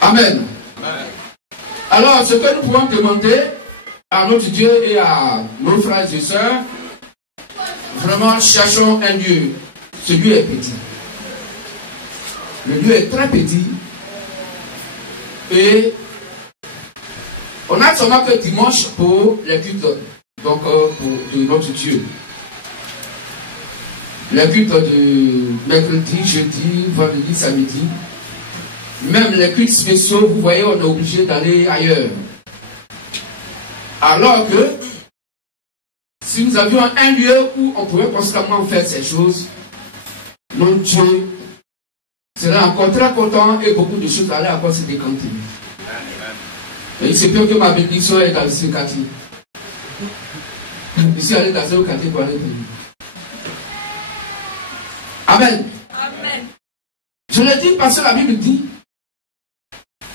Amen. Amen. Alors, ce que nous pouvons demander à notre Dieu et à nos frères et sœurs, vraiment, cherchons un lieu. Ce lieu est petit. Le lieu est très petit. Et on a seulement que dimanche pour les cultes, donc de notre Dieu. Les cultes de mercredi, jeudi, vendredi, samedi. Même les cultes spéciaux, vous voyez, on est obligé d'aller ailleurs. Alors que, si nous avions un lieu où on pouvait constamment faire ces choses, notre Dieu serait encore très content et beaucoup de choses allaient encore se décanter. Et il se peut que ma bénédiction est dans ce quartier. Je suis allé dans ce quartier pour aller payer. Amen. Amen. Je le dis parce que la Bible dit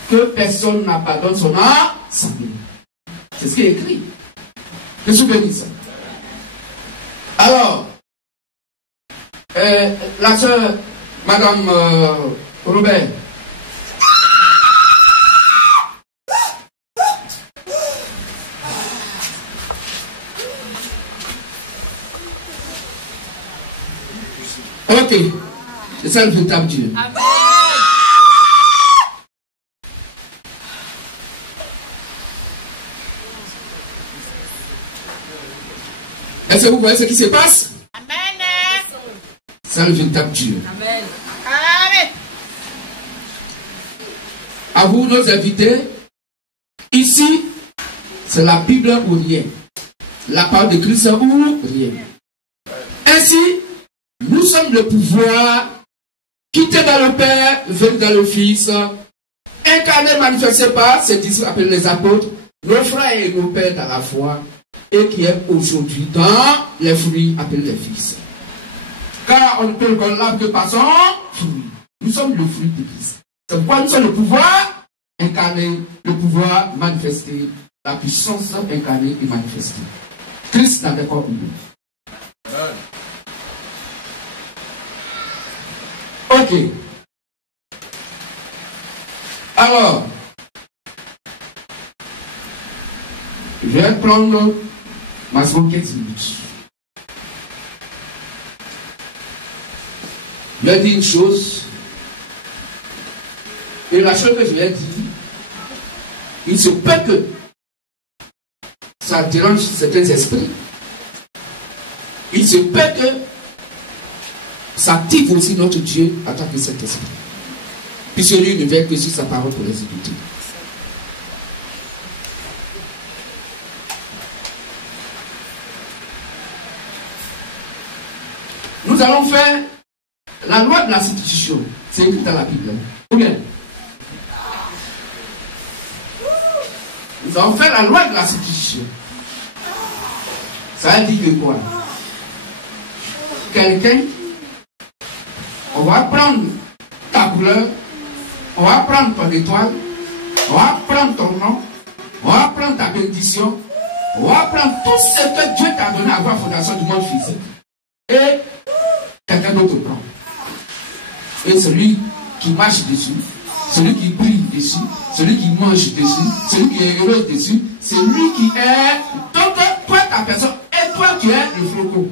que personne n'abandonne son âme sans lui. C'est ce qui est écrit. Je suis béni ça. Alors, la sœur, Madame Robert. Ok, c'est ça le véritable Dieu. Amen. Est-ce que vous voyez ce qui se passe? Amen. C'est le véritable Dieu. Amen. Amen. À vous, nos invités, ici, c'est la Bible ou rien. La parole de Christ ou rien. Ainsi, nous sommes le pouvoir qui était dans le Père, venu dans le Fils, incarné, manifesté par ces disciples appelés les apôtres, nos frères et nos pères dans la foi, et qui est aujourd'hui dans les fruits appelés les fils. Car on ne peut le l'arbre que par son fruit. Nous sommes le fruit de Christ. C'est pourquoi nous sommes le pouvoir incarné, le pouvoir manifesté, la puissance incarnée et manifestée. Christ n'avait pas oublié. Ok. Alors, je vais prendre ma seconde 15 minutes. Je vais dire une chose. Et la chose que je vais dire, il se peut que ça dérange certains esprits. Il se peut que ça active aussi notre Dieu à travers cet esprit. Puisque lui ne veut que sur sa parole pour l'exécuter. Nous allons faire la loi de la substitution. C'est écrit dans la Bible. Ou bien? Nous allons faire la loi de la substitution. Ça veut dire que quoi? Quelqu'un, on va prendre ta couleur, on va prendre ton étoile, on va prendre ton nom, on va prendre ta bénédiction, on va prendre tout ce que Dieu t'a donné à voir fondation du monde physique. Et quelqu'un d'autre prend. Et celui qui marche dessus, celui qui brille dessus, celui qui mange dessus, celui qui est heureux dessus, c'est lui qui est. Donc, toi, ta personne, et toi, tu es le flocon.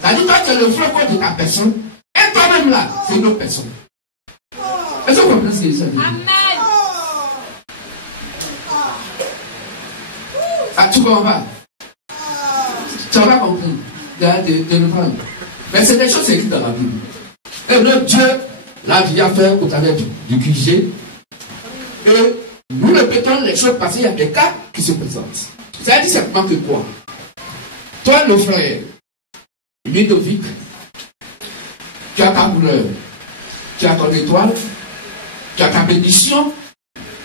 C'est-à-dire, toi, tu es le flocon de ta personne, et toi-même là, c'est une autre personne. Est-ce que vous comprenez ce que ça veut dire? Amen. Ah, tu comprends? Tu n'as pas compris de le prendre. Mais c'est des choses écrites dans la Bible. Et notre Dieu l'a déjà fait au travers du QG. Et nous répétons les choses parce qu'il y a des cas qui se présentent. Ça veut dire simplement que quoi? Toi, le frère, Ludovic, tu as ta couleur, tu as ton étoile, tu as ta bénédiction,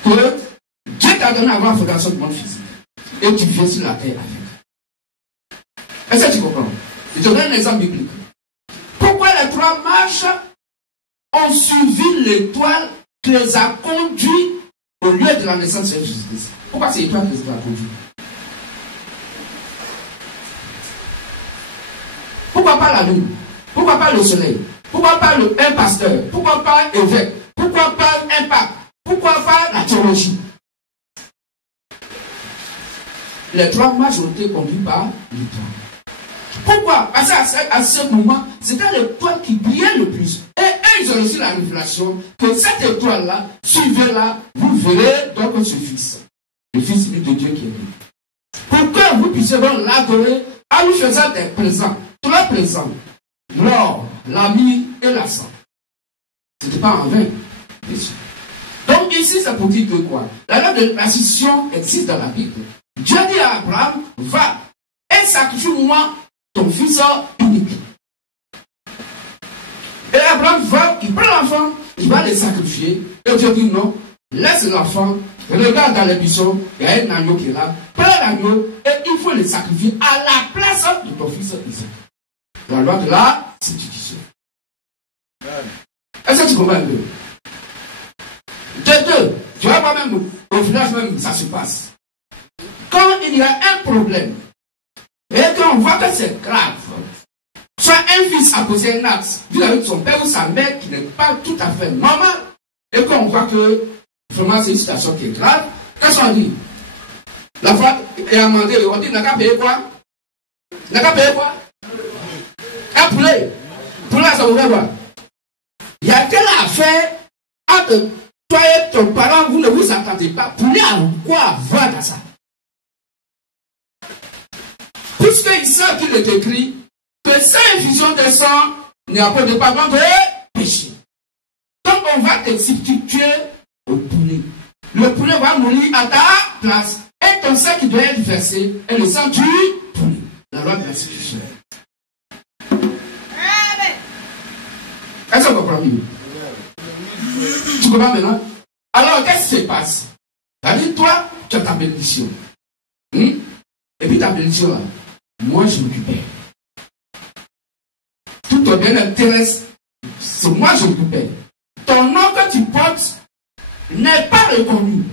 que Dieu t'a donné à voir la fondation du monde physique. Et tu viens sur la terre avec. Est-ce que tu comprends? Je te donne un exemple biblique. Pourquoi les trois marches ont suivi l'étoile qui les a conduits au lieu de la naissance de Jésus-Christ? Pourquoi c'est l'étoile qui les a conduits? Pourquoi pas la lune? Pourquoi pas le soleil? Pourquoi pas un pasteur? Pourquoi pas un évêque? Pourquoi pas un pape? Pourquoi Pourquoi pas la théologie? Les trois majorités conduites par l'étoile. Pourquoi? Parce qu'à ce moment, c'était l'étoile qui brillait le plus. Et eux, ils ont reçu la révélation que cette étoile-là, suivez-la, vous verrez donc ce fils. Le fils de Dieu qui est venu. Pour que vous puissiez l'adorer en lui faisant des présents. Trois présents. L'or, la myrrhe et la sang. Ce n'était pas en vain. Donc ici, c'est pour dire que quoi? La loi de la scission existe dans la Bible. Dieu dit à Abraham, va et sacrifie-moi ton fils unique. Et Abraham va, il prend l'enfant, il va le sacrifier. Et Dieu dit non, laisse l'enfant, regarde dans les buissons, il y a un agneau qui est là, prends l'agneau et il faut le sacrifier à la place de ton fils Isaac. La loi de la substitution. Est-ce que tu comprends un peu? De deux, tu vois moi-même, au village même, ça se passe. Quand il y a un problème, et qu'on voit que c'est grave, soit un fils a posé un acte vis-à-vis de son père ou sa mère qui n'est pas tout à fait normal, et qu'on voit que vraiment c'est une situation qui est grave, qu'est-ce qu'on dit? La fois est amendée, on dit, n'a qu'à payer quoi? N'a qu'à payer quoi? Un poulet. Poulet, ça vous fait quoi? Il y a quelle affaire entre toi et ton parent, vous ne vous entendez pas? Poulet à quoi va dans ça? Puisqu'il sait qu'il est écrit que cette infusion de sang n'y a pas de pardon de péché. Donc on va te substituer au poulet. Le poulet va mourir à ta place. Et ton sang qui doit être versé est le sang du poulet. La loi de la substitution. Est-ce qu'on comprend mieux? Tu comprends maintenant? Alors qu'est-ce qui se passe? C'est-à-dire toi, tu as ta bénédiction. Et puis ta bénédiction là. Moi, je m'occupais. Tout ton bien intéresse, c'est moi je m'occupais. Ton nom que tu portes n'est pas reconnu.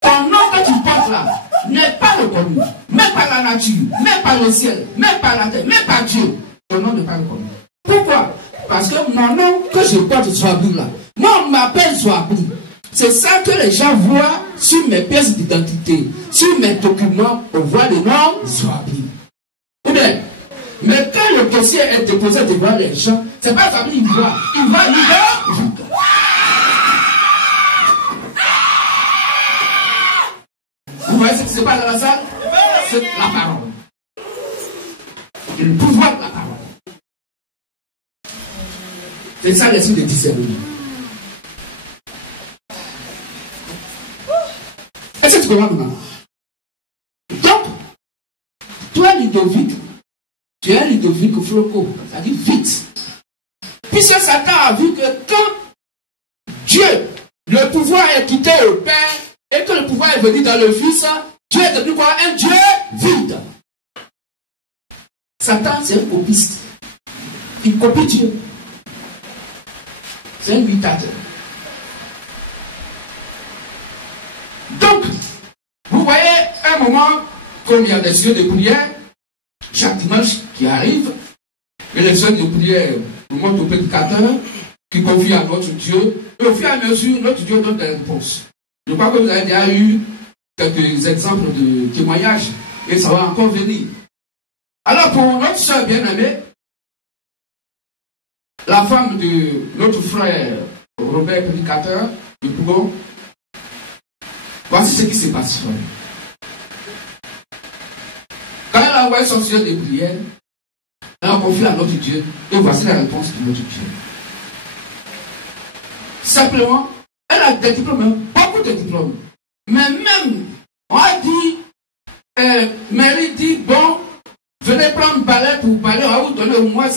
Ton nom que tu portes là n'est pas reconnu. Même par la nature, même par le ciel, même par la terre, même par Dieu. Ton nom n'est pas reconnu. Pourquoi? Parce que mon nom que je porte Zouabri là, moi on m'appelle Zouabri. C'est ça que les gens voient sur mes pièces d'identité, sur mes documents, on voit le nom Zouabri. Ou bien, mais quand le dossier est déposé devant les gens, c'est pas Zouabri, il va Vous voyez ce qui se passe dans la salle? C'est la parole. Et le pouvoir de la parole. C'est ça l'esprit de discernement. Est-ce que tu comprends maintenant? Donc, toi, Ludovic, tu es un Ludovic Floco, c'est-à-dire vite. Puisque Satan a vu que quand Dieu, le pouvoir est quitté au Père, et que le pouvoir est venu dans le Fils, Dieu est devenu quoi? Un Dieu vide. Satan, c'est un copiste. Il copie Dieu. C'est un imitateur. Donc, vous voyez, un moment, comme il y a des yeux de prière, chaque dimanche qui arrive, et les yeux de prière nous montrent au prédicateur, qui confie à notre Dieu, et au fur et à mesure, notre Dieu donne des réponses. Je crois que vous avez déjà eu quelques exemples de témoignages, et ça va encore venir. Alors, pour notre soeur bien-aimée, la femme de notre frère Robert, prédicateur de Pougon, voici ce qui se passe. Quand elle a envoyé son sujet de prière, elle a confié à notre Dieu, et voici la réponse de notre Dieu. Simplement, elle a des diplômes, beaucoup de diplômes. Mais même, on a dit, Mary dit, bon, venez prendre balai pour balai, on va vous donner au moins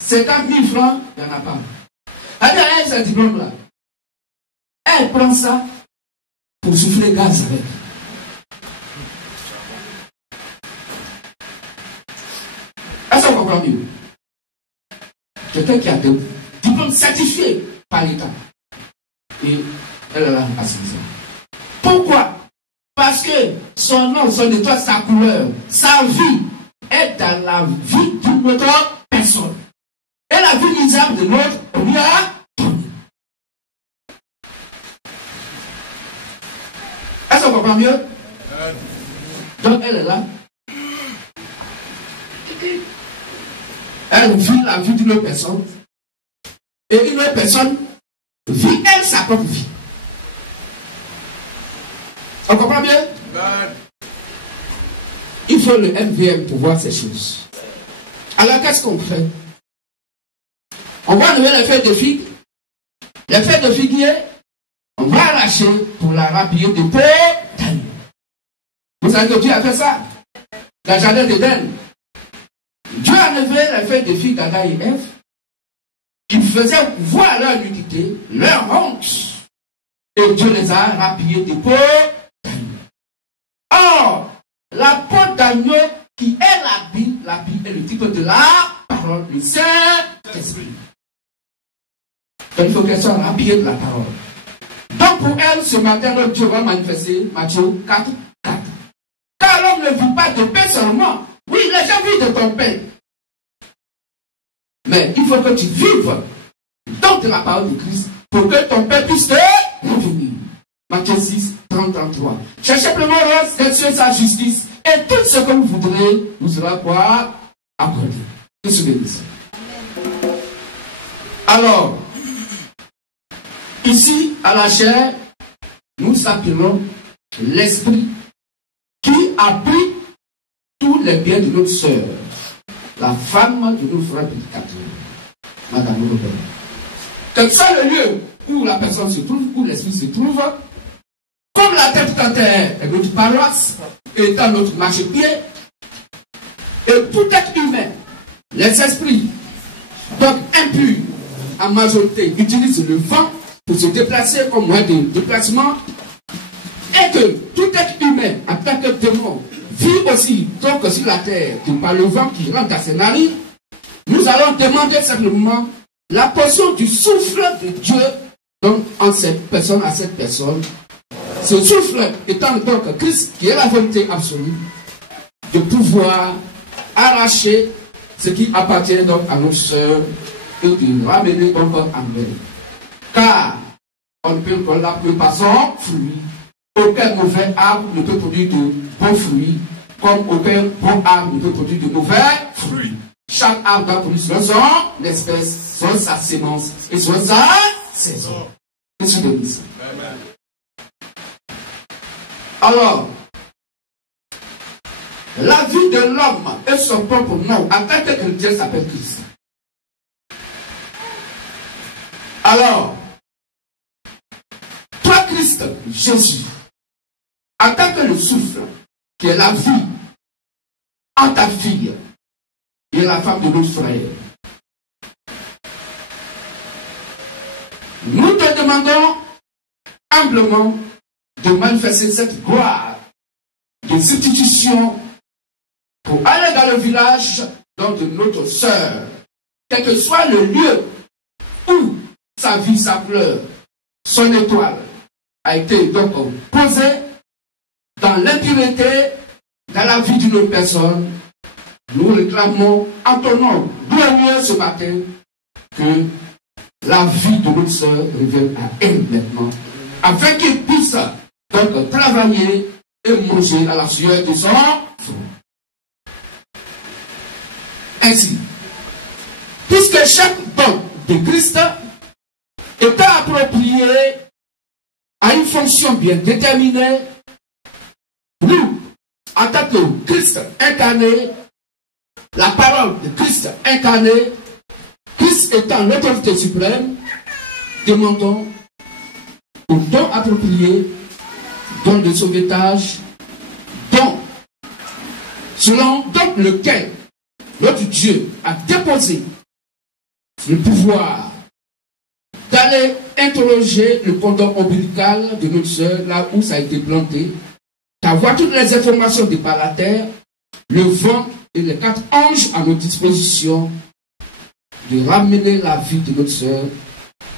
50 000 francs, il n'y en a pas. Elle a ce diplôme-là. Elle prend ça pour souffler gaz avec. Est-ce qu'on comprend mieux? Quelqu'un qui a des diplômes certifiés par l'État. Et elle est là à 6 ans. Pourquoi? Parce que son nom, son étoile, sa couleur, sa vie est dans la vie d'une autre personne. Et la vie misérable de l'autre, on lui a donné. comprend mieux? Donc elle est là. Elle vit la vie d'une autre personne. Et une autre personne vit elle sa propre vie. On comprend bien? Il faut le MVM pour voir ces choses. Alors qu'est-ce qu'on fait? On va lever les feuilles de figue. Les feuilles de figuier, on va arracher pour la rhabiller de peau d'agneau. Vous savez que Dieu a fait ça dans le jardin d'Éden. Dieu a levé les feuilles de figue d'Adam et Ève. Il faisait voir leur nudité, leur honte. Et Dieu les a rhabillés de peau d'agneau. Or, la peau d'agneau qui est l'habit est le type de la parole du Saint-Esprit. Donc il faut qu'elle soit habillée de la parole. Donc pour elle, ce matin, notre Dieu va manifester Matthieu 4, 4. Car l'homme ne vit pas de paix seulement. Oui, les gens vivent de ton pain. Mais il faut que tu vives dans la parole de Christ pour que ton pain puisse te revenir. Matthieu 6, 30, 33. Cherchez le rose des cieux sa justice, et tout ce que vous voudrez vous sera quoi? Accordé. Que se bénisse. Alors, ici, à la chair, nous appelons l'esprit qui a pris tous les biens de notre sœur, la femme de notre frère prédicateur, Madame Robert. Comme ça, le lieu où la personne se trouve, où l'esprit se trouve, comme la tête est notre paroisse, étant notre marchepied, et tout être humain, les esprits, donc impurs, en majorité, utilisent le vent pour se déplacer comme moyen de déplacement, et que tout être humain, en tant que démon, vit aussi donc sur la terre, par le vent qui rentre dans ses narines, nous allons demander simplement la portion du souffle de Dieu, donc en cette personne à cette personne. Ce souffle étant donc Christ, qui est la vérité absolue, de pouvoir arracher ce qui appartient donc à notre sœur et de ramener donc en elle. Car on ne peut qu'on l'appeler par son fruit. Aucun mauvais arbre ne peut produire de bons fruits, comme aucun bon arbre ne peut produire de mauvais fruits. Chaque arbre doit produire son espèce, son sa sémence et son sa saison. Qu'est-ce que je dis? Alors, la vie de l'homme et son propre nom, en tant que chrétien, s'appelle Christ. Alors, toi, Christ, Jésus, en tant que le souffle, qui est la vie, en ta fille, et la femme de notre frère, nous te demandons humblement de manifester cette gloire de substitution pour aller dans le village donc de notre sœur, quel que soit le lieu où sa vie, sa fleur, son étoile a été donc posée dans l'impureté, dans la vie d'une autre personne. Nous réclamons en ton nom glorieux ce matin que la vie de notre sœur revienne à elle maintenant, afin qu'il puisse donc travailler et manger à la sueur de son front. Ainsi, puisque chaque don de Christ est approprié à une fonction bien déterminée, nous, en tant que Christ incarné, la parole de Christ incarné, Christ étant l'autorité suprême, demandons au don approprié, don de sauvetage, don selon donc lequel notre Dieu a déposé le pouvoir d'aller interroger le cordon ombilical de notre soeur, là où ça a été planté, d'avoir toutes les informations de par la terre, le vent et les 4 anges à notre disposition, de ramener la vie de notre soeur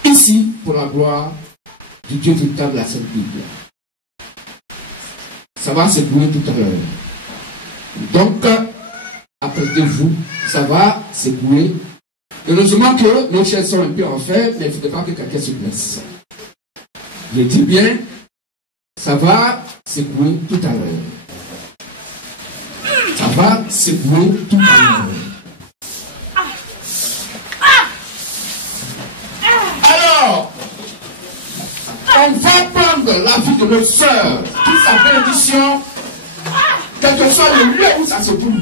ici pour la gloire du Dieu véritable de la Sainte Bible. Ça va s'écouler tout à l'heure. Donc, apprêtez-vous, ça va s'écouler. Heureusement que nos chaises sont un peu en fer, mais il ne faut pas que quelqu'un se blesse. Je dis bien, ça va secouer tout à l'heure. Ça va secouer tout à l'heure. Alors, on va prendre la vie de notre soeur, toute sa bénédiction, quel que soit le lieu où ça se trouve.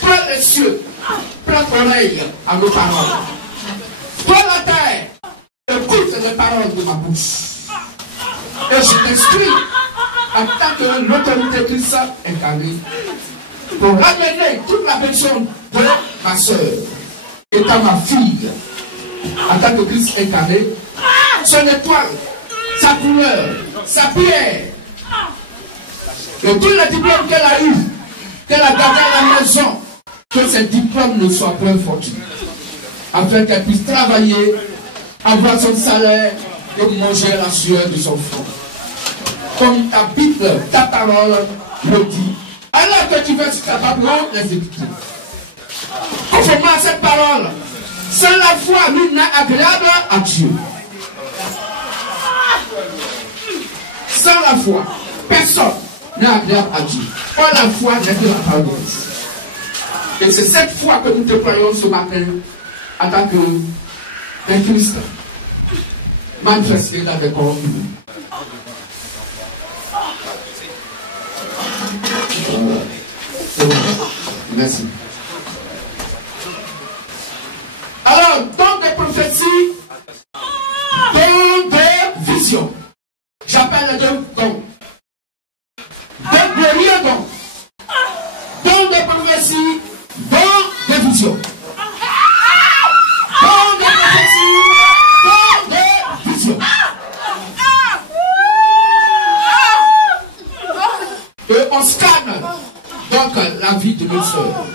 Prends les cieux, prends l'oreille à nos paroles. Prends la terre, écoute les paroles de ma bouche. Et je t'instruis en tant que l'autorité Christ incarnée pour ramener toute la personne de ma soeur étant ma fille en tant que Christ incarné, son étoile, sa couleur, sa pierre et tous les diplômes qu'elle a eu, qu'elle a gardé à la maison, que ces diplômes ne soient point fortunés, afin qu'elle puisse travailler, avoir son salaire et manger la sueur de son front. Comme ta Bible, ta parole le dit. Alors que tu veux être capable de l'exécuter. Conformément à cette parole, sans la foi, nul n'est agréable à Dieu. Sans la foi, personne n'est agréable à Dieu. Or la foi n'est que la parole de Christ. Et c'est cette foi que nous déployons ce matin en tant qu'un Christ manifesté dans des corps humains. Merci. Alors, dans des prophéties, dans des visions, j'appelle les deux dons. Des glorieux dons. Dans des prophéties, dans des visions. Dans des prophéties, dans des visions. Et on scanne donc la vie de notre soeur.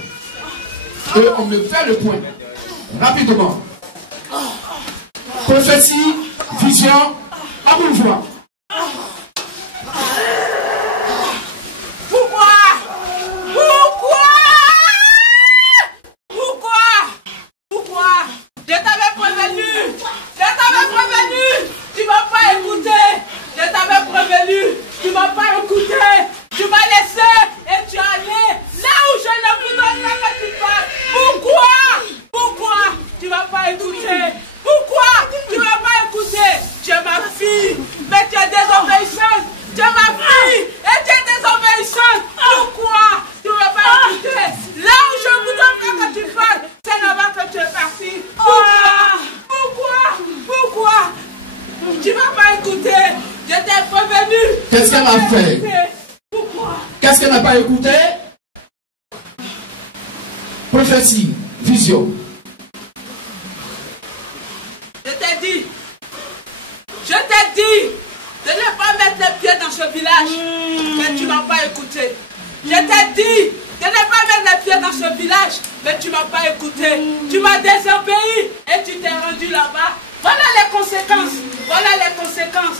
Et on me fait le point rapidement. Prophétie, vision, à vous voir. Je t'avais prévenu. Tu m'as pas écouté. Je t'avais prévenu. Tu m'as pas écouté. Tu m'as laissé et tu es allé là où je ne vous donne pas que tu parles. Pourquoi tu m'as pas écouté? Pourquoi tu m'as pas écouté? Tu es ma fille, mais tu es désobéissante. Tu es ma fille et tu es désobéissante. Pourquoi tu m'as pas écouté? Là où je ne vous donne pas que tu parles, c'est là-bas que tu es parti. Pourquoi tu m'as pas écouté? Je t'ai prévenu. Qu'est-ce qu'elle a fait? Pourquoi? Qu'est-ce qu'elle n'a pas écouté? Prophétie, vision. Je t'ai dit de ne pas mettre les pieds dans ce village, mais tu ne m'as pas écouté. Je t'ai dit de ne pas mettre les pieds dans ce village, mais tu ne m'as pas écouté. Tu m'as désobéi et tu t'es rendu là-bas. Voilà les conséquences. Voilà les conséquences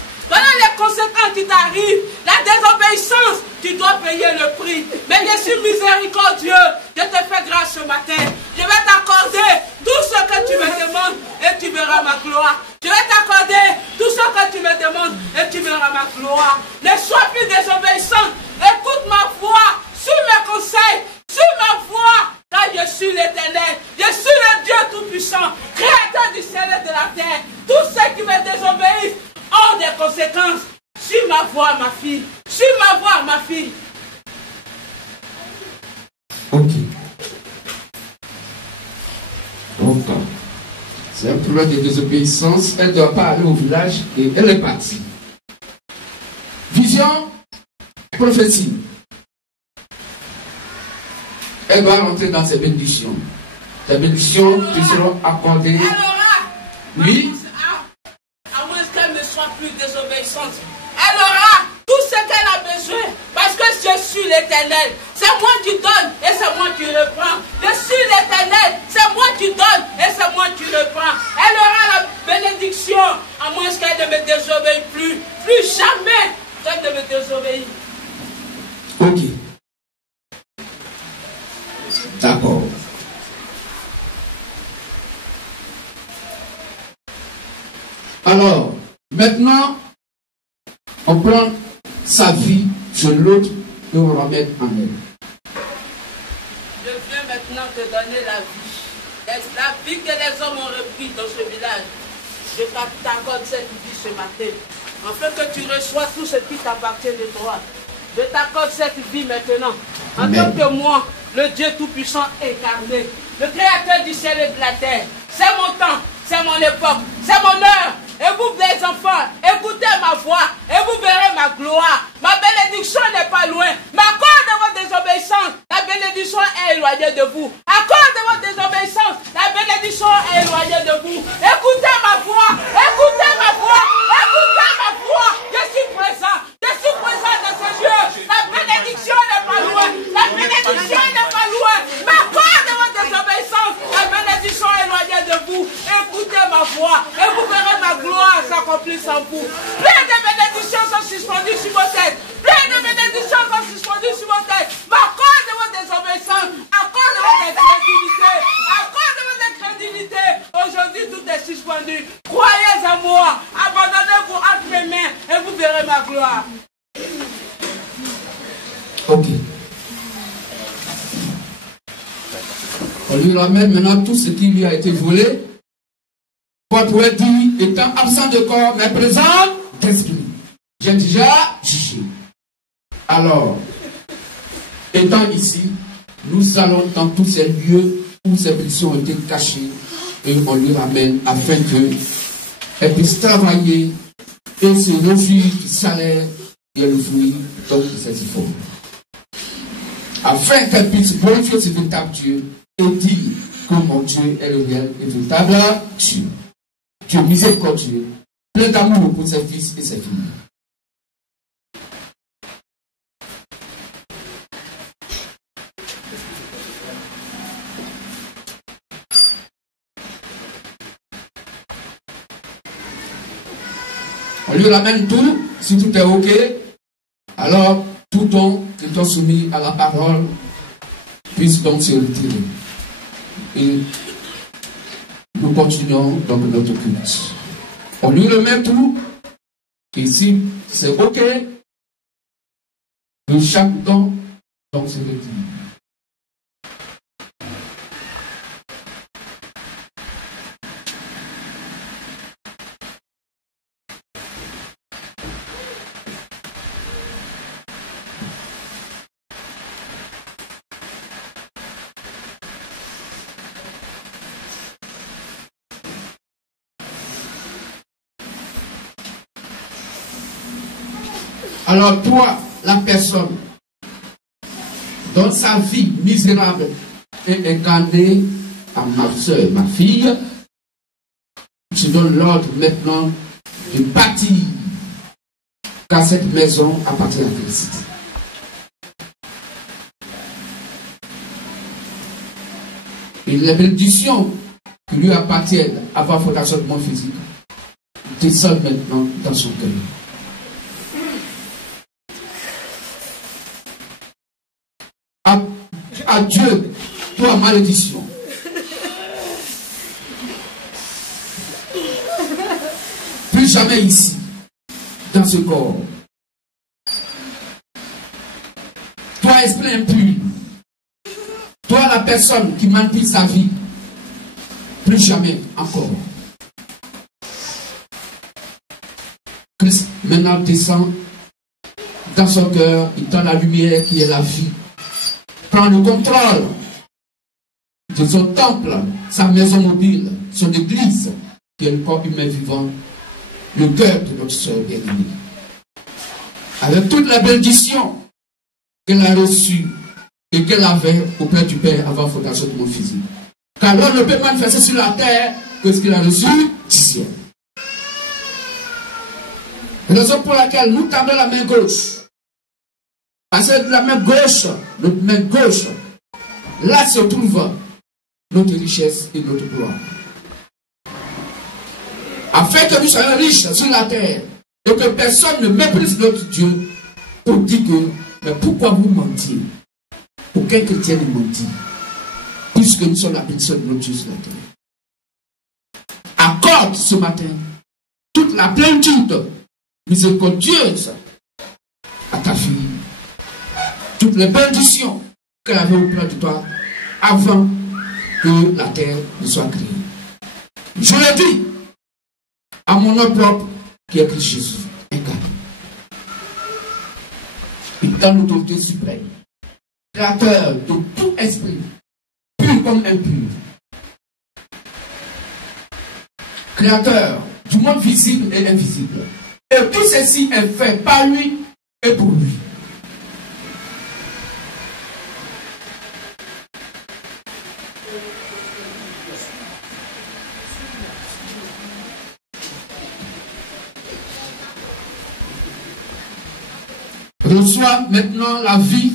qui t'arrivent. La désobéissance, tu dois payer le prix. Mais je suis miséricordieux. Je te fais grâce ce matin. Je vais t'accorder tout ce que tu me demandes et tu verras ma gloire. Je vais t'accorder tout ce que tu me demandes et tu verras ma gloire. Ne sois plus désobéissant. Écoute ma voix. Suis mes conseils. Suis ma voix. Car je suis l'Éternel. Je suis le Dieu Tout-Puissant. Créateur du ciel et de la terre. Tous ceux qui me désobéissent ont des conséquences. Suis ma voix, ma fille. Suis ma voix, ma fille. Ok. C'est un problème de désobéissance. Elle ne doit pas aller au village et elle est partie. Vision, prophétie. Elle doit rentrer dans ses bénédictions. Ses bénédictions qui seront accordées. Elle aura. Oui. À moins qu'elle ne soit plus désobéissante. Elle aura tout ce qu'elle a besoin. Parce que je suis l'Éternel. C'est moi qui donne et c'est moi qui reprends. Je suis l'Éternel. C'est moi qui donne et c'est moi qui reprends. Elle aura la bénédiction. À moins qu'elle ne me désobéisse plus. Plus jamais qu'elle ne me désobéisse. Ok. D'accord. Alors, maintenant, on prend sa vie sur l'autre et on la met en elle. Je viens maintenant te donner la vie. La vie que les hommes ont repris dans ce village. Je t'accorde cette vie ce matin. Afin que tu reçois tout ce qui t'appartient de toi. Je t'accorde cette vie maintenant. En tant que moi, le Dieu Tout-Puissant incarné, le Créateur du ciel et de la terre. C'est mon temps, c'est mon époque, c'est mon heure. Et vous, les enfants, écoutez ma voix et vous verrez ma gloire. Ma bénédiction n'est pas loin. Mais à cause de votre désobéissance, la bénédiction est éloignée de vous. À cause de votre désobéissance, la bénédiction est éloignée de vous. Écoutez ma voix, écoutez ma voix, écoutez ma voix. Je suis présent dans ce lieu. La bénédiction n'est pas loin. La bénédiction n'est pas loin. Mais à cause de votre désobéissance, la bénédiction est éloignée de vous. Écoutez ma voix et vous verrez ma gloire s'accomplir sans vous. Plein de bénédictions sont suspendues sur vos têtes. Plein de bénédictions sont suspendues sur vos têtes. Mais à cause de votre désobéissance, à cause de votre incrédulité, à cause de votre incrédulité, aujourd'hui tout est suspendu. Croyez en moi, abandonnez-vous entre mes mains et vous verrez ma gloire. Ok. On lui ramène maintenant tout ce qui lui a été volé. Paul pourrait dire, étant absent de corps, mais présent d'esprit. J'ai déjà jugé. Alors, étant ici, nous allons dans tous ces lieux où ces blessures ont été cachées et on lui ramène afin qu'elle puisse travailler et se réjouir du salaire et le fruit donc de ses efforts. Afin qu'elle puisse glorifier ce véritable Dieu et dire que mon Dieu est le réel et véritable Dieu. Dieu miséricordieux, plein d'amour pour ses fils et ses filles. On lui ramène tout, si tout est ok, alors tout don qui est soumis à la parole puisse donc se retirer. Et nous continuons donc notre culte. On lui remet tout, et si c'est ok, de chaque don, donc se retire. Alors toi, la personne, dans sa vie misérable et incarnée à ma soeur, ma fille, tu donnes l'ordre maintenant de bâtir, car cette maison appartient à Christ. Et les bénédictions qui lui appartiennent avant fondation de mon physique descendent maintenant dans son cœur. À Dieu, toi, malédiction. Plus jamais ici, dans ce corps. Toi, esprit impur. Toi, la personne qui manipule sa vie. Plus jamais encore. Christ maintenant descend dans son cœur, il donne la lumière qui est la vie. Prend le contrôle de son temple, sa maison mobile, son église, qui est le corps humain vivant, le cœur de notre sœur bien-aimée. Avec toute la bénédiction qu'elle a reçue et qu'elle avait auprès du Père avant la fondation de mon physique. Car l'homme ne peut manifester sur la terre que ce qu'il a reçu du ciel. Raison pour laquelle nous tendons la main gauche. Parce que de la main gauche, notre main gauche, là se trouve notre richesse et notre gloire. Afin que nous soyons riches sur la terre et que personne ne méprise notre Dieu pour dire que, mais pourquoi vous mentiez? Aucun chrétien ne mentit, puisque nous sommes la bénédiction de notre Dieu sur la terre. Accorde ce matin toute la plénitude miséricordieuse à ta fille toutes les bénédictions qu'elle avait auprès de toi avant que la terre ne soit créée. Je le dis à mon nom propre qui est Christ Jésus, incarné. Et dans l'autorité suprême, créateur de tout esprit, pur comme impur, créateur du monde visible et invisible. Et tout ceci est fait par lui et pour lui. Reçois maintenant la vie.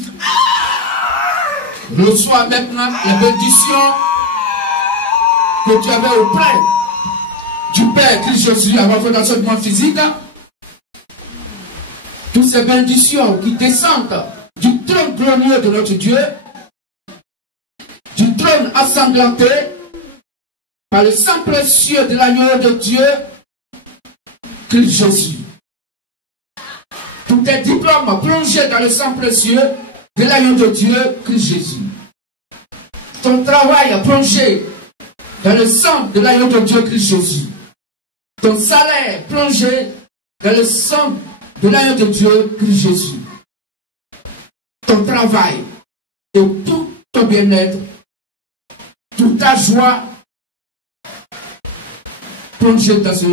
Reçois maintenant la bénédiction que tu avais auprès du Père Christ Jésus avant la fondation du monde physique. Toutes ces bénédictions qui descendent du trône glorieux de notre Dieu, du trône ensanglanté par le sang précieux de l'agneau de Dieu, Christ Jésus. Tous tes diplômes plongés dans le sang précieux de l'agneau de Dieu, Christ Jésus. Ton travail plongé dans le sang de l'agneau de Dieu, Christ Jésus. Ton salaire plongé dans le sang de l'agneau de Dieu, Christ Jésus. Ton travail et tout ton bien-être, toute ta joie plongé dans ce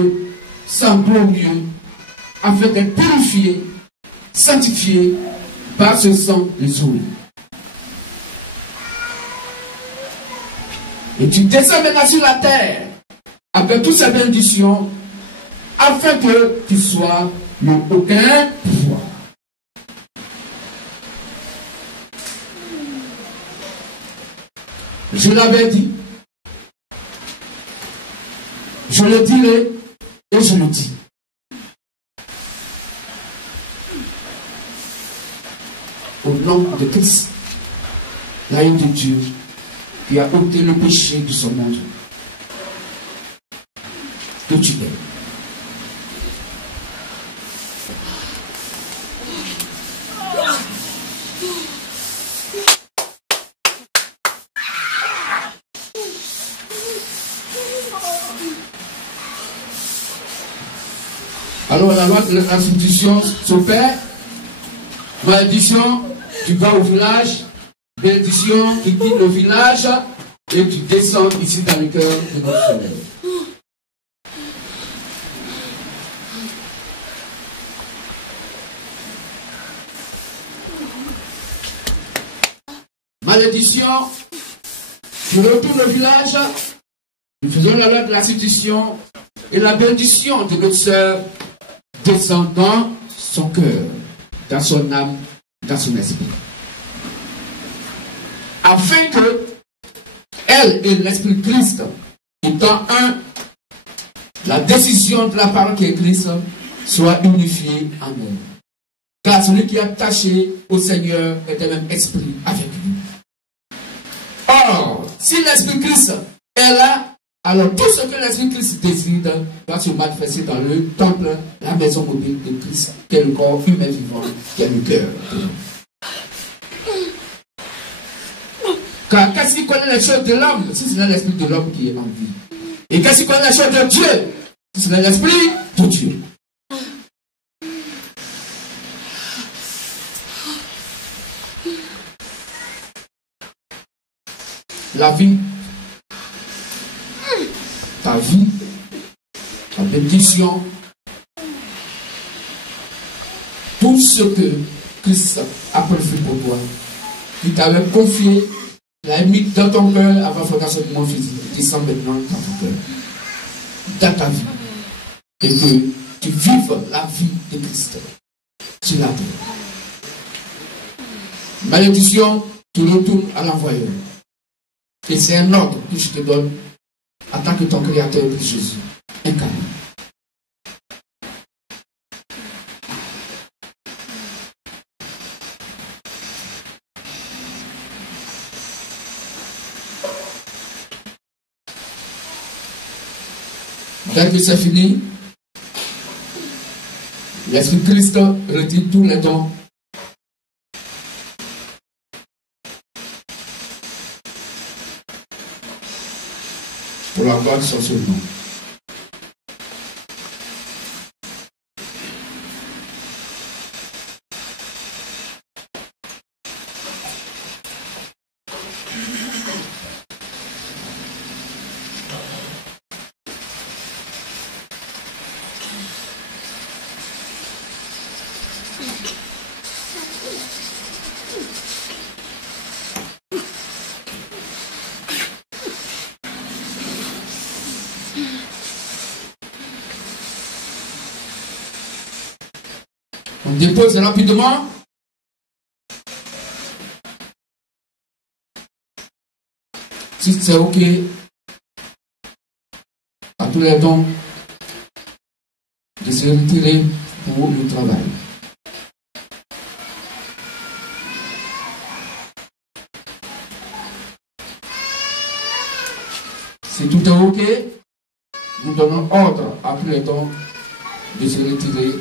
sang glorieux afin d'être purifié, sanctifié par ce sang de Zoé. Et tu descends maintenant sur la terre avec toutes ces bénédictions afin que tu sois aucun pouvoir. Je l'avais dit, je le dirai et je le dis. Au nom de Christ, l'agneau de Dieu, qui a ôté le péché de son monde, que tu es. Alors la loi de la restitution s'opère. Malédiction, tu vas au village. Bénédiction, tu quittes le village et tu descends ici dans le cœur de notre soleil. Malédiction, tu retournes au village. Nous faisons la loi de la restitution et la bénédiction de notre sœur descend dans son cœur, dans son âme, dans son esprit. Afin que elle et l'Esprit de Christ, étant un, la décision de la parole qui est Christ soit unifiée en elle. Car celui qui est attaché au Seigneur est un même esprit avec lui. Or, si l'Esprit de Christ est là, alors tout ce que l'Esprit de Christ décide va se manifester dans le temple, la maison mobile de Christ, qui est le corps humain vivant, qui est le cœur. Car qu'est-ce qui connaît les choses de l'homme, si ce n'est l'esprit de l'homme qui est en vie? Et qu'est-ce qui connaît les choses de Dieu, si ce n'est l'esprit de Dieu? La vie, ta vie, ta bénédiction, tout ce que Christ a prévu pour toi, il t'avait confié, il l'a mis dans ton cœur avant la fondation du monde physique, descend maintenant dans ton cœur, dans ta vie, et que tu vives la vie de Christ sur la terre. Malédiction, tu retournes à l'envoyeur. Et c'est un ordre que je te donne en tant que ton créateur de Jésus incarné. Dès que c'est fini, l'Esprit de Christ retire tous les dons Pour la gloire de son seul nom. On dépose rapidement. Si c'est OK, à tous les dons de se retirer pour le travail. Si tout est OK, nous donnons ordre à tous les dons de se retirer.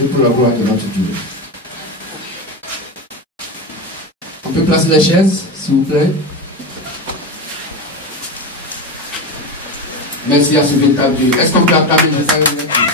Et pour la gloire de notre Dieu. On peut placer les chaises, s'il vous plaît. Merci à ce véritable Dieu. Est-ce qu'on peut acclamer le Seigneur?